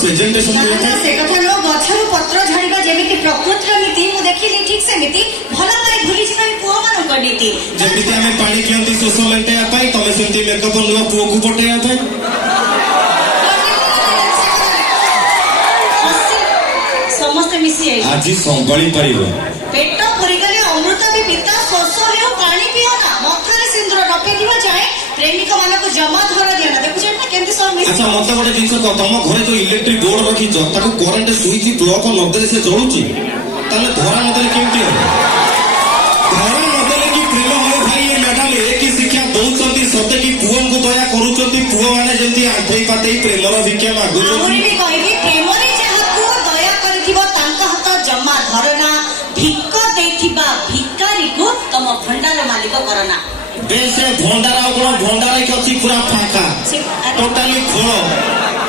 presentation से कथा no गछरु पत्र झड़िबा जेमिति प्रकृतिर नीति मु देखिली ठीक सेमिति भला पाई भूली जिबाई पुओ मानक नीति जेमिति हमें पानी कियंती सोशल मेंटेया पाई तमे सेंती मेकअप नुवा पुओ को पटेया थाए समस्त मिसी आई आज संभाली परिबो पेट भरिगले अमृत भी पिता शोष हेउ पानी पियो ना मथारे सिंदूर न पेदिबा जाए प्रेमिका मानक जमा धर दिया ना देखु जेटा केंति सब मिसी अच्छा मत गोटे जिंस को तम घरे जो इलेक्ट्रिक बोर्ड रखी छ ताको करंट स्विच प्लग न देले से जळुची ताले धरा न देले केमति हो धरा न देले कि प्रेम हो भाई ये मैडम एक ही शिक्षा दउचंती सते कि पुओ को दया करूचंती पुओ माने जेंति आठै पातै प्रेमर भिक्षा मागु आउरी भी कहबी प्रेमरे जहा को दया करथिबो तांका हाथ जमा धरना भिक्क देथिबा भिकारी को तम भंडार मालिक करना बेसे भंडारा कोन भंडारा के अछि पूरा फाका टोटली खोल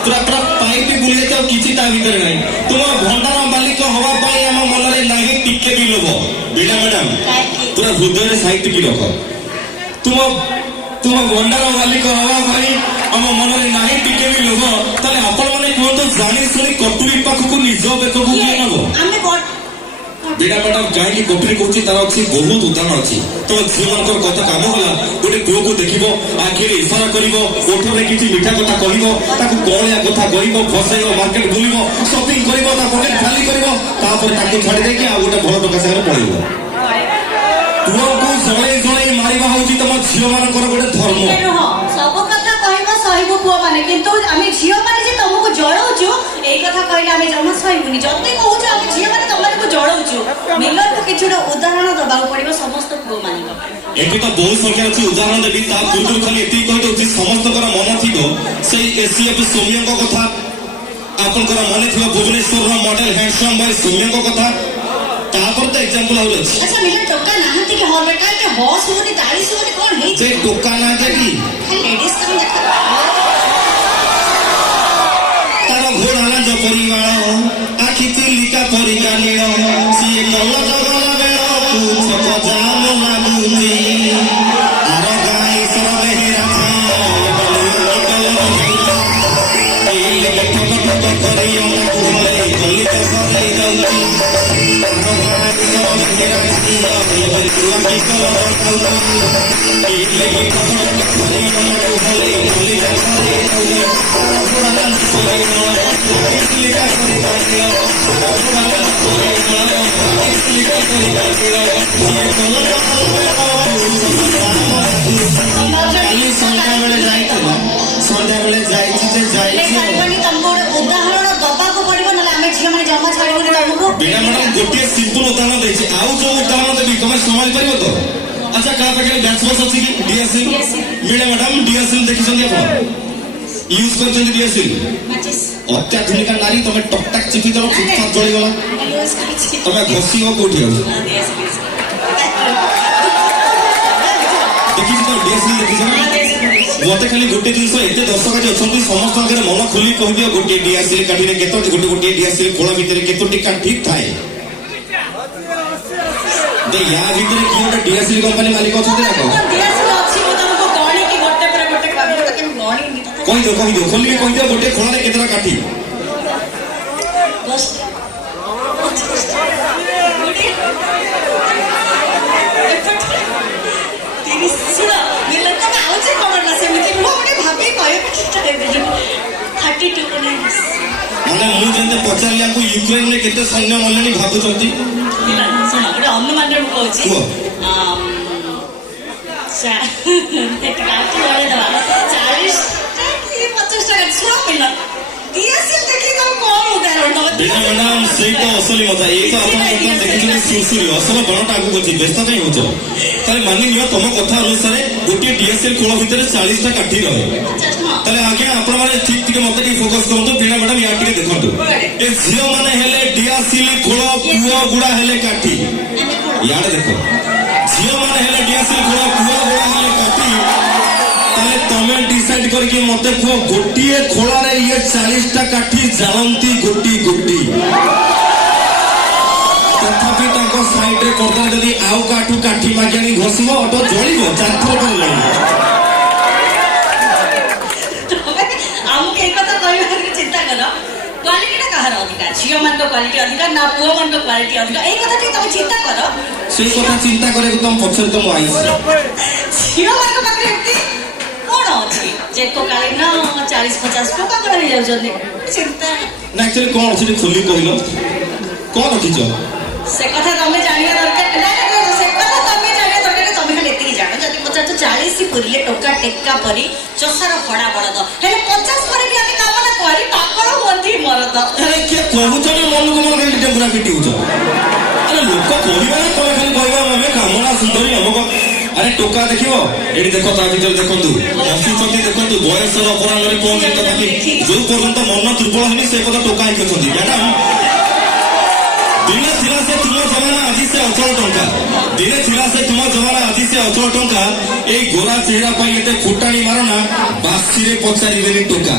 पूरा पूरा पाइप बुले तो किछि ता भीतर नै तुम भंडारा मालिक हवा पाई हम मन रे नाही टिके भी लोबो बिना मैडम पूरा हृदय रे साइड की रखो तुम भंडारा मालिक हवा भाई हम मन रे नाही टिके भी लोबो तले आपण माने कोन तो जानि सुनी कटुरी पाख को निजो बेको को के नबो हमें बिना मैडम कहीं कटुरी कौची तार अच्छी बहुत उदाहरण अच्छी तो झील मान कथा कम कला गोटे पुओ को देख आखिरे इशारा कर ओठरे किसी मीठा कथा कह कौलिया कथा कह फसैब मार्केट बुल शॉपिंग कर पकेट खाली कर छाड़ी देकी आ गोटे भल टका सागर पड़ेगा पुओ को जड़े जड़े मारिबा होची तम झील मान गोटे धर्म सब कथा कहबो सहिबो पुओ माने किंतु आमे झियो माने जे तुमको जळौछु एई कथा कहले आमे जमा सहिबुनी जते कहूछु आमे झियो माने तुमको जळौछु मिलर को किछुर उदाहरण दबाउ पड़िबो समस्त पुओ माने एठी तो बहुत संख्या अछि उदाहरण देबी ता पूर्व खाली एति कहि दउछि समस्त कर मन थिबो सेई एसीएफ सोमियंको कथा आपनकर मन थिबो भुवनेश्वर रो मॉडल हैंडसम बाय सोमियंको कथा तापर तो एग्जांपल आउल अछि अच्छा मिलर टोका नाहंती के हर बेटा के हॉस होनी दाढ़ी होनी कोन हे जे टोका ना देगी लेडीज कम देखा तार घोड़ा जो परिवार आखि चिलिका परिका नील सी कल जगल बेल पूछ जाम लागुनी आर गाई सरले गोटे सिंपल उदाहरण देखिए आउ जो उदाहरण देवी तुम संभाली पार तो अच्छा क्या पाखे बैच बस अच्छी कि डीएसएल मेरे मैडम डीएसएल देखी यूज कर डीएसएल अत्याधुनिक नारी तुम टकटाक चिपी दल फुटपाथ जलीगला तुम घसी हो कौटी मत खाली गोटे जिन एत दर्शक आज अच्छा समस्त मन खोली कह गोटे डीएसएल काठी गोटे गोटे डीएसएल खोला भितर केतोटी काठी थाए या भितर किए गोटे डीएसएल कंपनी मालिक अच्छा ना कह दो खोल कह दियो गोटे खोला केतरा काठी माने मु जंते पचारिया को यूक्रेन में केते सैन्य मल्लेनी भाबुचंती सुन गोटे अनुमान रे कहूची मैडम से तो असली मजा एक देखिए सुरसुरी असल बनटा आगू अच्छी व्यस्त कहीं हो ताले मानि नियो तुम कथा अनुसार गोटे डीएसएल खोल भितर 40 टा काठी रहे তাহলে আগে আপনারা ঠিক ঠিক মতে টিকে ফোকস করন্তু বিনা ম্যাডাম ইয়া টিকে দেখন্তু এ ঝিও মানে হেলে ডিয়াসিলি খোল কুয়া গুড়া হেলে কাটি ইয়াড়ে দেখো ঝিও মানে হেলে ডিয়াসিলি খোল কুয়া গুড়া হেলে কাটি তাহলে তুমি ডিসাইড করিকি মতে কুহ গোটিয়ে খোলারে ইয়ে 40টা কাঠি জালন্তি গোটি গোটি তথাপি তাଙ୍କ সাইডরে করতে যদি আউ কাঠু কাঠি মাগিয়ানি ঘষিব অটো জଳିব 4 থর করে ଆମକୁ ଏଇ କଥା କହିବାକୁ ଚିନ୍ତା କର କ୍ୱାଲିଟିଟା କାହାର ଅଧିକା ଝିଅମାନଙ୍କ କ୍ୱାଲିଟି ଅଧିକା ନା ପୁଅମାନଙ୍କ କ୍ୱାଲିଟି ଅଧିକା ଏଇ କଥା ଟିକେ ତମେ ଚିନ୍ତା କର সেই কথা চিন্তা করে তম পছরে তম আইছি ଝିଅମାନଙ୍କ ପାଖରେ ଏମିତି କଣ ଅଛି ଯେ କାଳେ ନା 40-50 ଟଙ୍କା ପାଗଳ ହେଇଯାଉଛନ୍ତି ଚିନ୍ତା না एक्चुअली কোন আছে খুলি কইলো কোন রখিছ ସେ କଥା ତମେ ଜାଣିବା ଦରକାର ନା ସେ କଥା ତମେ ଜାଣିବା ଦରକାର ତମେ ଖାଲି ଏତିକି ଜାଣ ଯଦି ପଚାରୁଛ 40 ପୁରିଲେ ଟୋକା ଟେକା ପରି ଚଷାର ହଡ଼ା ବଳଦ ହେଲେ 50 ପରେ ବି ଆମେ କାମନା କରି ପାଗଳ ହୁଅନ୍ତି ମରଦ আরে কে কহুছ না মনକୁ মন খালি টেম্পুরা পিটি উছ আরে লোক কইবা না তবে খালি কইবা আমি কামনা সুন্দরী হবক আরে টোকা দেখিব এটি দেখো তা ভিতরে দেখন্তু হসুচନ୍ତି দেখন্তু বয়সর অপরাধরে পৌঁছে তথাপি ଯୋଉ পর্যন্ত মন দুর্বল হয়নি সে কথা টোকা হিকଛନ୍ତି ম্যাডাম দিনে ଥିଲା ସେ ତୁମ ଜମାନା ଆଜି ସେ ଅଚଳ ଟଙ୍କା ଦିନେ ଥିଲା ସେ ତୁମ ଜମାନା ଆଜି ସେ ଅଚଳ ଟଙ୍କା ଏଇ ଗୋରା ଚେହେରା ପାଇଁ ଏତେ ଫୁଟାଣି ମାରନା ବାସିରେ ପଚାରିବେନି ଟୋକା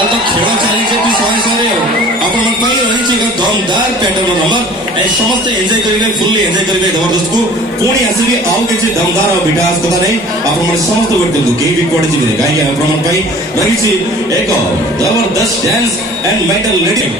ଆଉ ତ ଖେଳ ଚାଲିଛି ଏଠି ଶହେ ଶହେରେ ଆପଣଙ୍କ ପାଇଁ ରହିଛି ଏକ ଦମଦାର ପ୍ୟାଟର୍ନ ନମ୍ବର ଏ ସମସ୍ତେ ଏନ୍ଜୟ କରିବେ ଫୁଲ୍ଲି ଏନ୍ଜୟ କରିବେ ଜବରଦସ୍ତକୁ ପୁଣି ଆସିବି ଆଉ କିଛି ଦମଦାର ଆଉ ବିଟାସ କଥା ନେଇ ଆପଣମାନେ ସମସ୍ତେ ୱେଟ୍ କରନ୍ତୁ କେହି ବି କୁଆଡ଼େ ଯିବେ କାହିଁକି ଆପଣଙ୍କ ପାଇଁ ରହିଛି ଏକ ଜବରଦସ୍ତ ଡ୍ୟାନ୍ସ ଆଣ୍ଡ ମେଟାଲ ରେଡିଂ